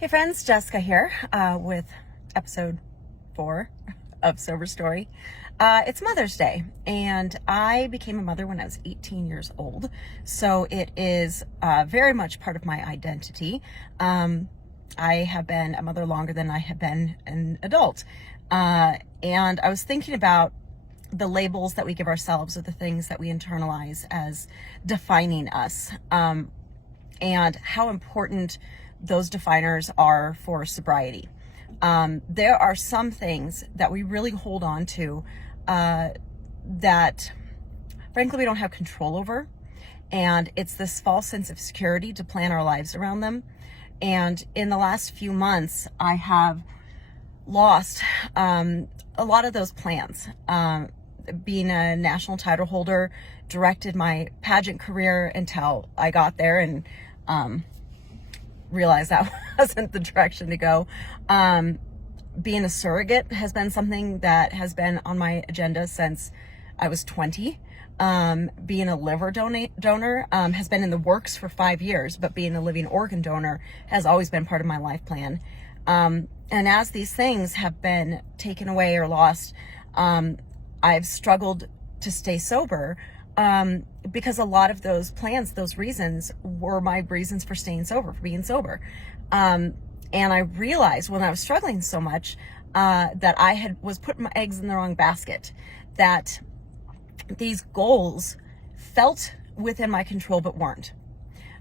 Hey friends, Jessica here with episode 4 of Sober Story. It's Mother's Day, and I became a mother when I was 18 years old, so it is very much part of my identity. I have been a mother longer than I have been an adult, and I was thinking about the labels that we give ourselves or the things that we internalize as defining us, and how important those definers are for sobriety. There are some things that we really hold on to that frankly we don't have control over, and it's this false sense of security to plan our lives around them. And in the last few months I have lost a lot of those plans. Being a national title holder directed my pageant career until I got there and realized that wasn't the direction to go. Being a surrogate has been something that has been on my agenda since I was 20. Being a liver donor has been in the works for 5 years, but being a living organ donor has always been part of my life plan. And as these things have been taken away or lost, I've struggled to stay sober, because a lot of those plans, those reasons were my reasons for staying sober, for being sober. And I realized when I was struggling so much, that I was putting my eggs in the wrong basket, that these goals felt within my control, but weren't.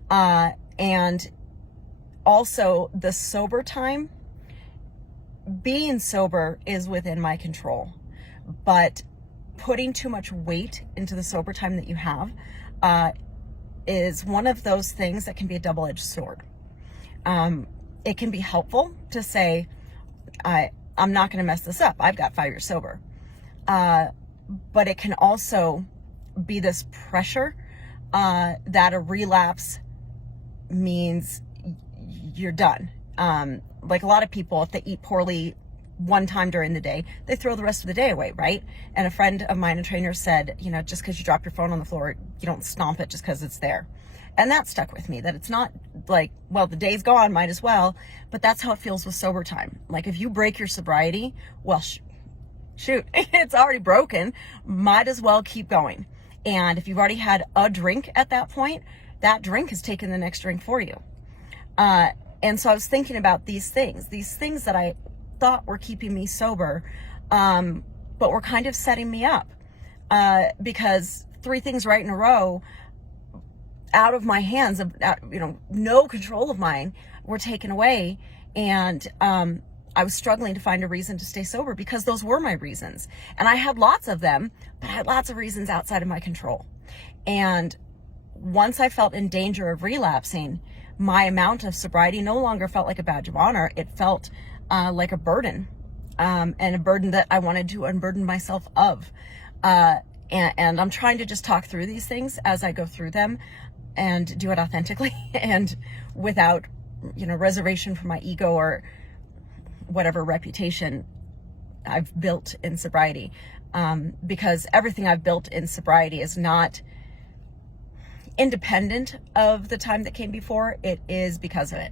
And also the sober time, being sober is within my control, but putting too much weight into the sober time that you have is one of those things that can be a double-edged sword. It can be helpful to say, I'm not going to mess this up. I've got 5 years sober. But it can also be this pressure that a relapse means you're done. Like a lot of people, if they eat poorly one time during the day, they throw the rest of the day away, right? And a friend of mine, a trainer, said, just because you drop your phone on the floor, you don't stomp it just because it's there. And that stuck with me, that it's not like, well, the day's gone, might as well. But that's how it feels with sober time. Like if you break your sobriety, well, shoot, it's already broken. Might as well keep going. And if you've already had a drink at that point, that drink has taken the next drink for you. And so I was thinking about these things that I thought were keeping me sober, but were kind of setting me up, because 3 things right in a row out of my hands, of no control of mine, were taken away. And I was struggling to find a reason to stay sober, because those were my reasons, and I had lots of them, but I had lots of reasons outside of my control. And once I felt in danger of relapsing, my amount of sobriety no longer felt like a badge of honor. It felt like a burden, and a burden that I wanted to unburden myself of. And I'm trying to just talk through these things as I go through them, and do it authentically and without, reservation for my ego or whatever reputation I've built in sobriety. Because everything I've built in sobriety is not independent of the time that came before. It is because of it.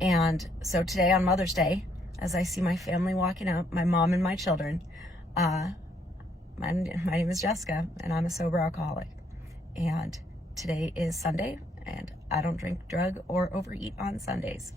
And so today on Mother's Day, as I see my family walking out, my mom and my children, my name is Jessica, and I'm a sober alcoholic. And today is Sunday, and I don't drink, drug, or overeat on Sundays.